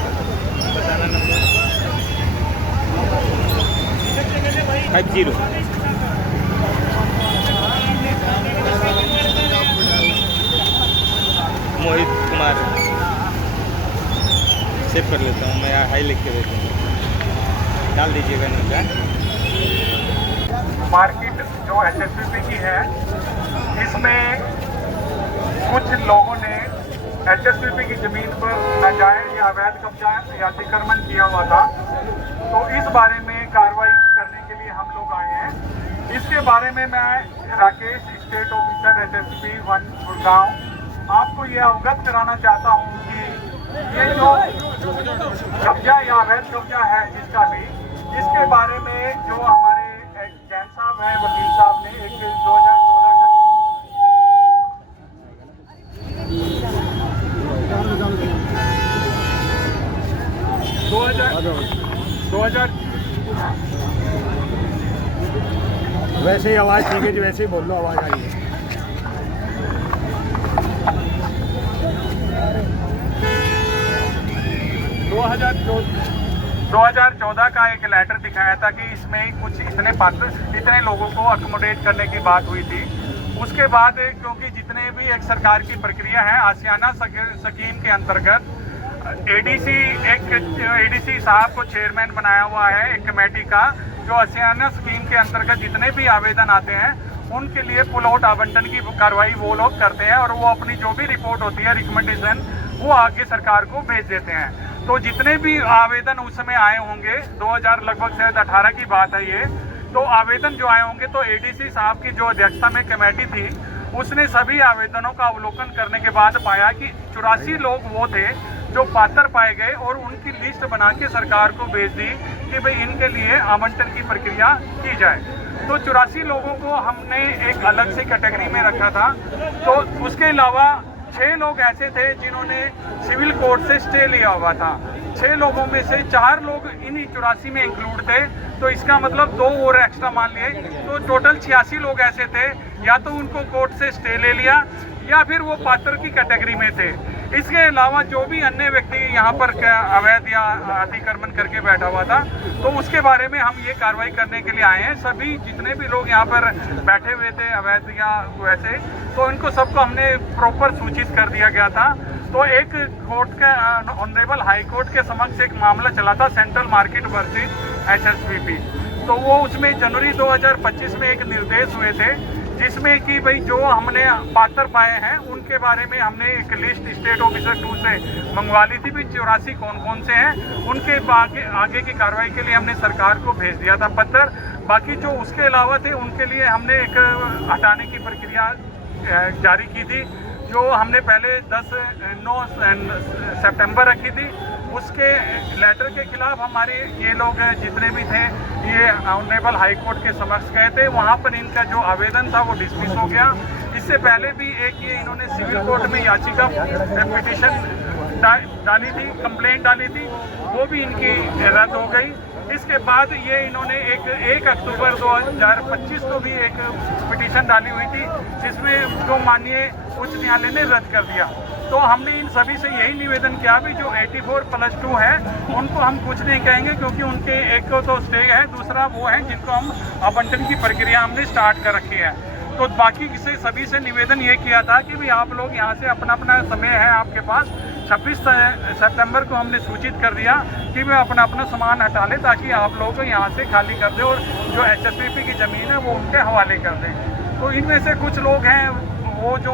बताना नंबर 50 मोहित कुमार सेव कर लेता हूँ मैं, हाई लिख के देता हूँ, डाल दीजिएगा नंबर। मार्केट जो एचएसपीपी की है, इसमें कुछ लोगों ने एचएसपीपी की जमीन पर नाजायज या अवैध कब्जा या अतिक्रमण किया हुआ था, तो इस बारे में कार्रवाई करने के लिए हम लोग आए हैं। इसके बारे में मैं Rakesh, state officer HSP 1 Gurgaon, आपको ये अवगत कराना चाहता हूँ कि ये जो कब्जा या अवैध कब्जा है जिसका भी, इसके बारे में जो हमारे जैन साहब हैं, वकील साहब ने एक 2000 वैसे ही आवाज़ ठीक है जी, वैसे ही बोल लो, आवाज़ आई है। 2014 का एक लेटर दिखाया था कि इसमें कुछ इतने लोगों को अकोमोडेट करने की बात हुई थी। उसके बाद क्योंकि जितने भी एक सरकार की प्रक्रिया है, आसियाना स्कीम के अंतर्गत एडीसी साहब को चेयरमैन बनाया हुआ है एक कमेटी का, जो आसियाना स्कीम के अंतर्गत जितने भी आवेदन आते हैं उनके लिए पुल आउट आवंटन की कार्रवाई वो लोग करते हैं, और वो अपनी जो भी रिपोर्ट होती है, रिकमेंडेशन, वो आगे सरकार को भेज देते हैं। तो जितने भी आवेदन उस समय आए होंगे, 2000 लगभग शायद 18 की बात है ये, तो आवेदन जो आए होंगे, तो एडीसी साहब की जो अध्यक्षता में कमेटी थी, उसने सभी आवेदनों का अवलोकन करने के बाद पाया कि 84 लोग वो थे जो पात्र पाए गए और उनकी लिस्ट बना के सरकार को भेज दी कि भाई इनके लिए आवंटन की प्रक्रिया की जाए। तो 84 लोगों को हमने एक अलग से कैटेगरी में रखा था। तो उसके अलावा 6 लोग ऐसे थे जिन्होंने सिविल कोर्ट से स्टे लिया हुआ था। 6 लोगों में से 4 लोग इन्हीं 84 में इंक्लूड थे, तो इसका मतलब 2 और एक्स्ट्रा मान लिए, तो टोटल 86 लोग ऐसे थे या तो उनको कोर्ट से स्टे ले लिया या फिर वो पात्र की कैटेगरी में थे। इसके अलावा जो भी अन्य व्यक्ति यहाँ पर अवैध या अतिक्रमण करके बैठा हुआ था, तो उसके बारे में हम ये कार्रवाई करने के लिए आए हैं। सभी जितने भी लोग यहाँ पर बैठे हुए थे अवैध या वैसे, तो इनको सबको हमने प्रॉपर सूचित कर दिया गया था। तो एक कोर्ट का ऑनरेबल हाई कोर्ट के समक्ष एक मामला चला था सेंट्रल मार्केट वर्सेस HSVP, तो वो उसमें जनवरी 2025 में एक निर्देश हुए थे जिसमें कि भाई जो हमने पात्र पाए हैं उनके बारे में हमने एक लिस्ट स्टेट ऑफिसर 2 से मंगवा ली थी। भी 84 कौन कौन से हैं, उनके आगे की कार्रवाई के लिए हमने सरकार को भेज दिया था पत्र। बाकी जो उसके अलावा थे उनके लिए हमने एक हटाने की प्रक्रिया जारी की थी, जो हमने पहले 9 सितंबर रखी थी। उसके लेटर के खिलाफ हमारे ये लोग जितने भी थे ये ऑनरेबल हाई कोर्ट के समक्ष गए थे, वहाँ पर इनका जो आवेदन था वो डिसमिस हो गया। इससे पहले भी एक ये इन्होंने सिविल कोर्ट में याचिका पिटीशन डाली थी, कंप्लेंट डाली थी, वो भी इनकी रद्द हो गई। इसके बाद ये इन्होंने 1 अक्टूबर 2025 को भी एक पिटीशन डाली हुई थी जिसमें जो माननीय उच्च न्यायालय ने रद्द कर दिया। तो हमने इन सभी से यही निवेदन किया भी जो 84+2 है उनको हम कुछ नहीं कहेंगे, क्योंकि उनके एक को तो स्टे है, दूसरा वो है जिनको हम आवंटन की प्रक्रिया हमने स्टार्ट कर रखी है। तो बाकी से सभी से निवेदन ये किया था कि भी आप लोग यहाँ से अपना अपना समय है आपके पास, 26 सितंबर को हमने सूचित कर दिया कि वे अपना अपना सामान हटा लें ताकि आप लोग यहाँ से खाली कर दें और जो HSVP की ज़मीन है वो उनके हवाले कर दें। तो इनमें से कुछ लोग हैं वो जो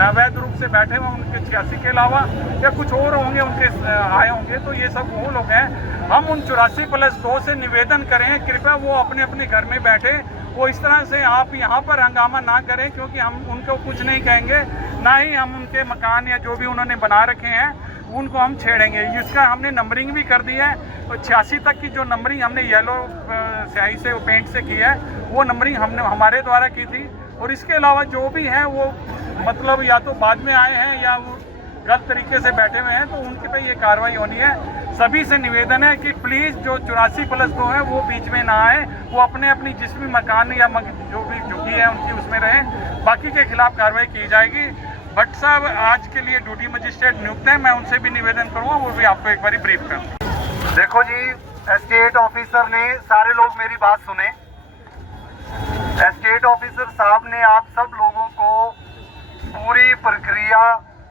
अवैध रूप से बैठे हुए उनके 86 के अलावा या कुछ और होंगे उनके आए होंगे, तो ये सब वो लोग हैं। हम उन 84+2 से निवेदन करें कृपया वो अपने अपने घर में बैठे, वो इस तरह से आप यहाँ पर हंगामा ना करें, क्योंकि हम उनको कुछ नहीं कहेंगे, ना ही हम उनके मकान या जो भी उन्होंने बना रखे हैं उनको हम छेड़ेंगे। इसका हमने नंबरिंग भी कर दी है और 86 तक की जो नंबरिंग हमने येलो स्याही से पेंट से की है वो नंबरिंग हमने हमारे द्वारा की थी। और इसके अलावा जो भी हैं वो मतलब या तो बाद में आए हैं या वो गलत तरीके से बैठे हुए हैं, तो उनके पे ये कार्रवाई होनी है। सभी से निवेदन है कि प्लीज़ जो 84+2 है वो बीच में ना आए, वो अपने अपनी जिस भी मकान या जो भी झुग्गी है उनकी उसमें रहें, बाकी के खिलाफ कार्रवाई की जाएगी। भट्ट साहब आज के लिए ड्यूटी मजिस्ट्रेट नियुक्त हैं, मैं उनसे भी निवेदन करूँगा, वो भी आपको एक बार ब्रीफ कर। देखो जी, एस्टेट ऑफिसर ने, सारे लोग मेरी बात सुने, एस्टेट ऑफिसर साहब ने आप सब लोगों को पूरी प्रक्रिया,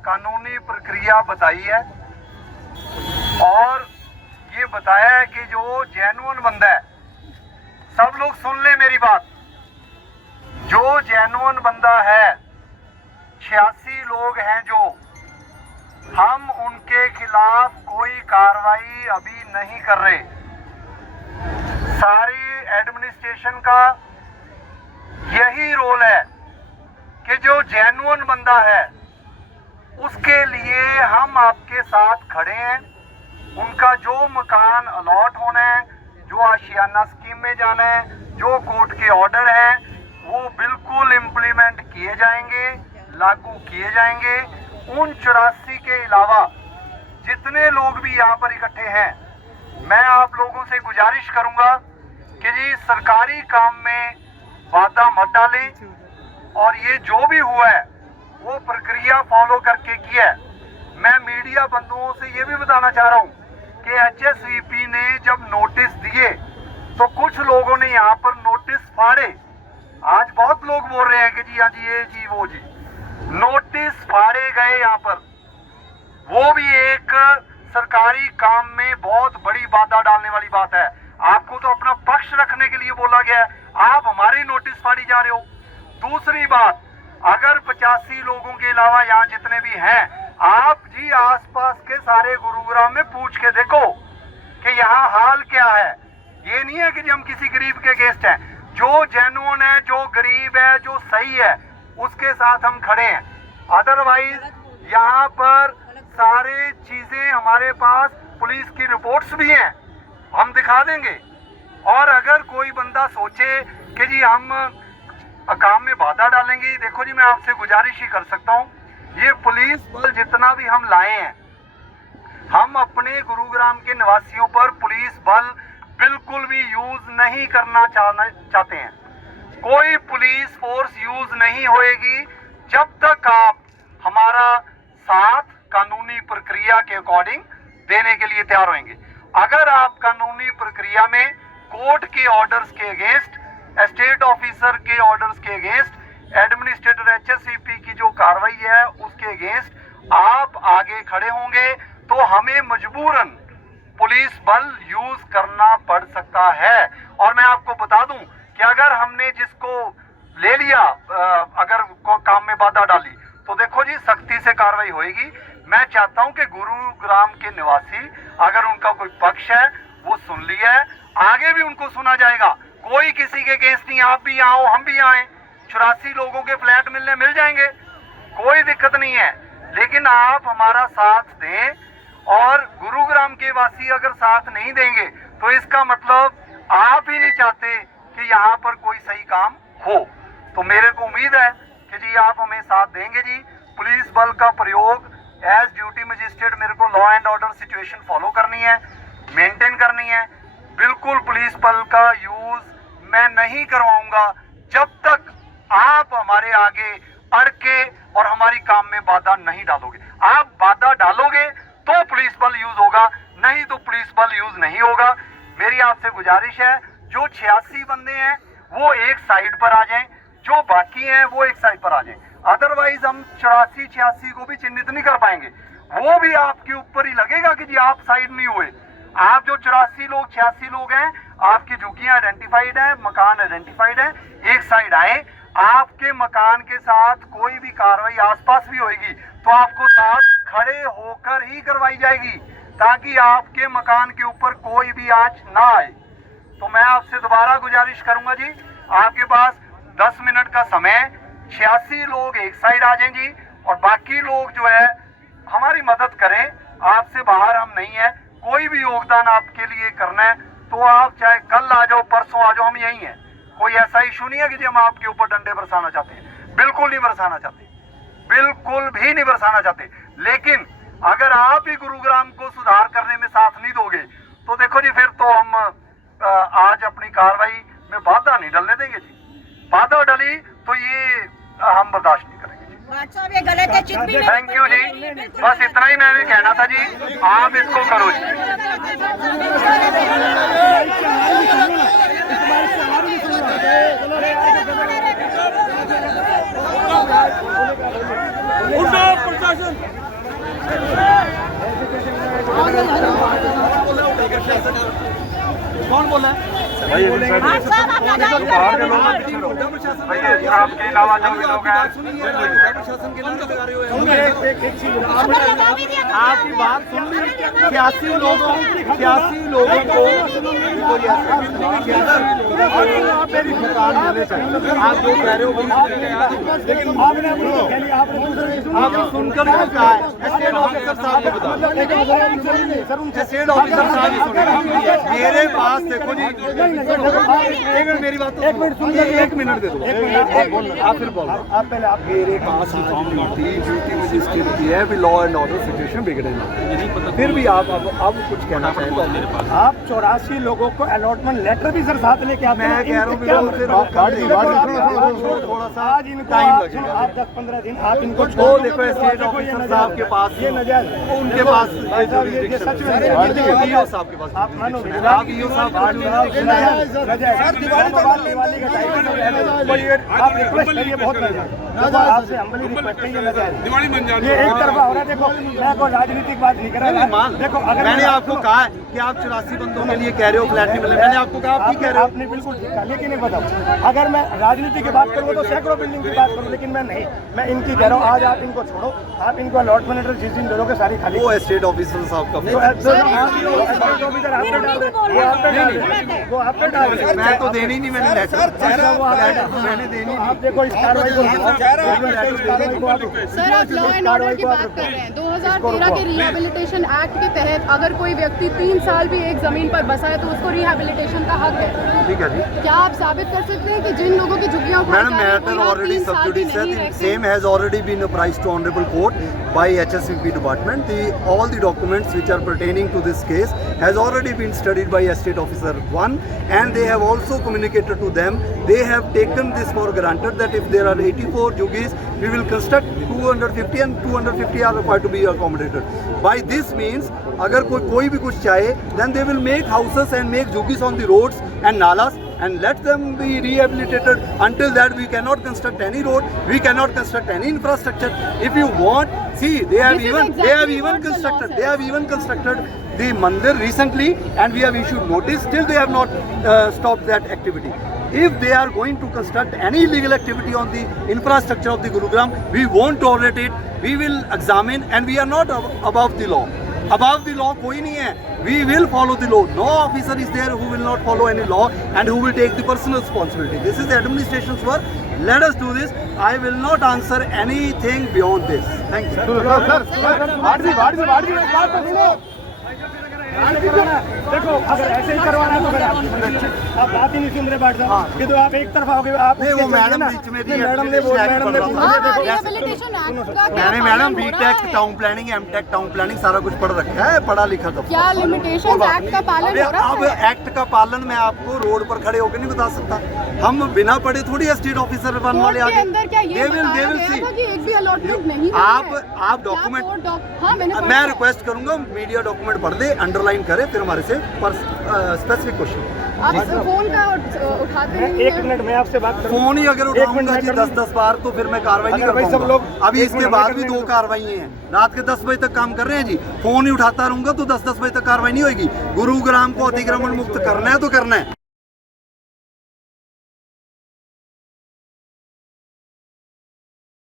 कानूनी प्रक्रिया बताई है और ये बताया है कि जो जेन्युइन बंदा है, सब लोग सुन ले मेरी बात, जो जेन्युइन बंदा है, 86 लोग हैं जो, हम उनके खिलाफ कोई कार्रवाई अभी नहीं कर रहे। सारी एडमिनिस्ट्रेशन का यही रोल है कि जो जेन्युइन बंदा है उसके लिए हम आपके साथ खड़े हैं। उनका जो मकान अलॉट होना है, जो आशियाना स्कीम में जाना है, जो कोर्ट के ऑर्डर हैं, वो बिल्कुल इम्प्लीमेंट किए जाएंगे, लागू किए जाएंगे। उन 84 के अलावा जितने लोग भी यहाँ पर इकट्ठे हैं, मैं आप लोगों से गुजारिश करूंगा कि जी सरकारी काम में बाधा मत डालें और ये जो भी हुआ है वो प्रक्रिया फॉलो करके किया है। मैं मीडिया बंधुओं से ये भी बताना चाह रहा हूँ कि HSVP ने जब नोटिस दिए तो कुछ लोगों ने यहाँ पर नोटिस फाड़े। आज बहुत लोग बोल रहे हैं कि जी हाँ जी ये जी वो जी, नोटिस फाड़े गए यहाँ पर। वो भी एक सरकारी काम में बहुत बड़ी बाधा डालने वाली बात है। आपको तो अपना पक्ष रखने के लिए बोला गया है, आप हमारी नोटिस फाड़ी जा रहे हो। दूसरी बात, अगर 85 लोगों के अलावा यहाँ जितने भी हैं, आप जी आसपास के सारे गुरुग्राम में पूछ के देखो कि यहाँ हाल क्या है। ये नहीं है कि जी हम किसी गरीब के अगेंस्ट हैं। जो जेन्युइन है, जो गरीब है, जो सही है, उसके साथ हम खड़े हैं। अदरवाइज यहाँ पर सारे चीजें हमारे पास पुलिस की रिपोर्ट्स भी हैं, हम दिखा देंगे। और अगर कोई बंदा सोचे कि जी हम काम में बाधा डालेंगे, देखो जी मैं आपसे गुजारिश ही कर सकता हूँ, ये पुलिस बल जितना भी हम लाए हैं, हम अपने गुरुग्राम के निवासियों पर पुलिस बल बिल्कुल भी यूज नहीं करना चाहते हैं। कोई पुलिस फोर्स यूज नहीं होएगी जब तक आप हमारा साथ कानूनी प्रक्रिया के अकॉर्डिंग देने के लिए तैयार होंगे। अगर आप कानूनी प्रक्रिया में कोर्ट के ऑर्डर्स के अगेंस्ट, स्टेट ऑफिसर के ऑर्डर्स के अगेंस्ट, एडमिनिस्ट्रेटर HSCP की जो कार्रवाई है उसके अगेंस्ट आप आगे खड़े होंगे तो हमें मजबूरन पुलिस बल यूज करना पड़ सकता है। और मैं आपको बता दूं कि अगर हमने जिसको ले लिया, अगर काम में बाधा डाली, तो देखो जी सख्ती से कार्रवाई होगी। मैं चाहता हूं कि गुरुग्राम के निवासी, अगर उनका कोई पक्ष है वो सुन लिया है, आगे भी उनको सुना जाएगा। कोई किसी के अगेंस्ट नहीं, आप भी आओ हम भी आए, 84 लोगों के फ्लैट मिल जाएंगे, कोई दिक्कत नहीं है। लेकिन आप हमारा साथ दें, और गुरुग्राम के वासी अगर साथ नहीं देंगे तो इसका मतलब आप ही नहीं चाहते कि यहाँ पर कोई सही काम हो। तो मेरे को उम्मीद है कि जी आप हमें साथ देंगे जी। पुलिस बल का प्रयोग एज ड्यूटी मजिस्ट्रेट मेरे को law and order situation follow करनी है, मेंटेन करनी है। बिल्कुल पुलिस बल का यूज मैं नहीं करवाऊंगा जब तक आप हमारे आगे अड़ के और हमारी काम में बाधा नहीं डालोगे। आप बाधा डालोगे तो पुलिस बल यूज होगा, नहीं तो पुलिस बल यूज नहीं होगा। मेरी आपसे गुजारिश है, जो 86 बंदे हैं वो एक साइड पर आ जाएं, जो बाकी हैं वो एक साइड पर आ जाएं। अदरवाइज हम 84-86 को भी चिन्हित नहीं कर पाएंगे। वो भी आपके ऊपर ही लगेगा कि जी आप साइड नहीं हुए। आप जो 86 लोग हैं, आपकी झुग्गियां आइडेंटिफाइड है, मकान आइडेंटिफाइड है, एक साइड आए। आपके मकान के साथ कोई भी कार्रवाई आसपास भी होगी तो आपको साथ खड़े होकर ही करवाई जाएगी, ताकि आपके मकान के ऊपर कोई भी आंच ना आए। तो मैं आपसे दोबारा गुजारिश करूंगा जी, आपके पास 10 मिनट का समय, 86 लोग एक साइड आ जाएं जी, और बाकी लोग जो है हमारी मदद करें। आपसे बाहर हम नहीं है, कोई भी योगदान आपके लिए करना है तो आप चाहे कल आ जाओ, परसों आ जाओ, हम यही हैं। कोई ऐसा इशू नहीं है कि जी हम आपके ऊपर डंडे बरसाना चाहते हैं, बिल्कुल नहीं बरसाना चाहते, बिल्कुल भी नहीं बरसाना चाहते। लेकिन अगर आप ही गुरुग्राम को सुधार करने में साथ नहीं दोगे तो देखो जी फिर तो हम आज अपनी कार्रवाई में बाधा नहीं डलने देंगे जी। बाधा डली तो ये हम बर्दाश्त नहीं करेंगे जी। गलत है, चित भी नहीं। थैंक यू जी, बस इतना ही मैंने कहना था जी, आप इसको करो जी। कौन बोला है? आपके अलावा जो भी लोग हैं, प्रशासन के नाम लगा रहे हो। आपकी बात सुन ली, 86 लोगों को मेरी दुकान होने चाहिए। आप जो कह रहे हो लेकिन आपने सुनकर क्यों कहा है? स्टेट ऑफिसर साहब ने बताया, स्टेट ऑफिसर साहब ही सुने। मेरे पास देखो जी, एक मिनट मेरी बात, एक मिनट सुन, एक मिनट दे दो, आप फिर बोलो। आप पहले आप मेरे पास ड्यूटी मजिस्ट्रेट की है, भी लॉ एंड ऑर्डर सिचुएशन बिगड़े ना, फिर भी आप अब कुछ कहना चाहें तो मेरे पास। आप 84 लोगों को अलॉटमेंट लेटर भी सर साथ लेके आते हैं। मैं कह रहा हूँ थोड़ा सा आज इनको टाइम लगेगा। आप 10-15 दिन आप इनको वो देखो स्टेट ऑफिसर साहब के पास, ये नजायज, उनके पास ये सच में ईओ साहब के पास, आप मानो आप ईओ साहब दिवाली का टाइम आप रिक्वेस्ट करिए, बहुत आपसे हम्बली रिक्वेस्ट है, ये एक तरफा हो रहा है। देखो मैं कोई राजनीतिक बात नहीं कर रहा। देखो अगर मैंने आपको कहा है कि आप 84 बंदों के लिए कह रहे हो फ्लैट नहीं मिले, मैंने आपको कहा आप ठीक कह रहे हो। आपने बिल्कुल ठीक कहा, लेकिन एक बताओ, अगर मैं राजनीति की बात करूँ तो सैकड़ों बिल्डिंग की बात करूँ, लेकिन मैं नहीं, मैं इनकी कह रहा हूँ। आज आप इनको छोड़ो, आप इनको अलॉटमेंट लेटर जिस दिन दोगे सारी खाली। वो स्टेट ऑफिसर साहब का, वो आप पे डाल, मैं तो देनी नहीं, मैंने मैंने देनी। आप देखो इस कार्रवाई को, सर आप लॉ एंड ऑर्डर की बात कर रहे हैं, 2000 2013 के रिहैबिलिटेशन एक्ट के तहत अगर कोई व्यक्ति 3 साल भी एक जमीन पर बसा है तो उसको रिहैबिलिटेशन का हक है। ठीक है जी। क्या आप साबित कर सकते हैं कि जिन लोगों की झुग्गियां madam matter already sub judice है, same has already been apprised to honourable court by HSVP department. All the documents which are pertaining to this case has already been studied by Estate Officer 1, and they have also communicated to them. They have taken this for granted that if there are 84 jugis, we will construct 250 and 250 are required to be accommodated. By this means, अगर कोई भी कुछ चाहे, then they will make houses and make jugis on the roads and nalas and let them be rehabilitated. Until that, we cannot construct any road, we cannot construct any infrastructure. If you want, see, they have even constructed the mandir recently, and we have issued notice. Still, they have not stopped that activity. If they are going to construct any illegal activity on the infrastructure of the Gurugram, we won't tolerate it. We will examine, and we are not above the law. Above the law कोई नहीं है. We will follow the law. No officer is there who will not follow any law and who will take the personal responsibility. This is the administration's work. Let us do this. I will not answer anything beyond this. Thank you. देखो अगर ऐसे ही करवाना है तो फिर आप बात ही नहीं सुन रहे बैठ जाओ। ये तो आप एक तरफ आओगे। आप नहीं, वो मैडम बीच में मैंने madam B Tech town planning M Tech town planning सारा कुछ पढ़ रखा है, पढ़ा लिखा तो क्या लिमिटेशन एक्ट का पालन हो रहा है? अब एक्ट का पालन मैं आपको रोड पर खड़े होकर नहीं बता सकता। हम बिना पढ़े थोड़ी स्टेट ऑफिसर बनने वाले आगे। अंदर क्या ये बताया गया था कि एक भी अलॉटमेंट नहीं आप डॉक्यूमेंट, मैं रिक्वेस्ट करूंगा मीडिया डॉक्यूमेंट पढ़ दे, अंडरलाइन करे, फिर हमारे से स्पेसिफिक क्वेश्चन। आप फोन का उठाते हैं? एक मिनट में आपसे बात करूं। फोन ही अगर उठाऊंगा जी 10-10 बार तो फिर मैं कार्रवाई नहीं कर पाऊंगा। अभी इसके बाद भी 2 कार्रवाई हैं। रात के 10 बजे तक काम कर रहे हैं जी। फोन ही उठाता रहूंगा तो 10-10 बजे तक कार्रवाई नहीं होगी। गुरुग्राम को अतिक्रमण मुक्त करना है तो करना है।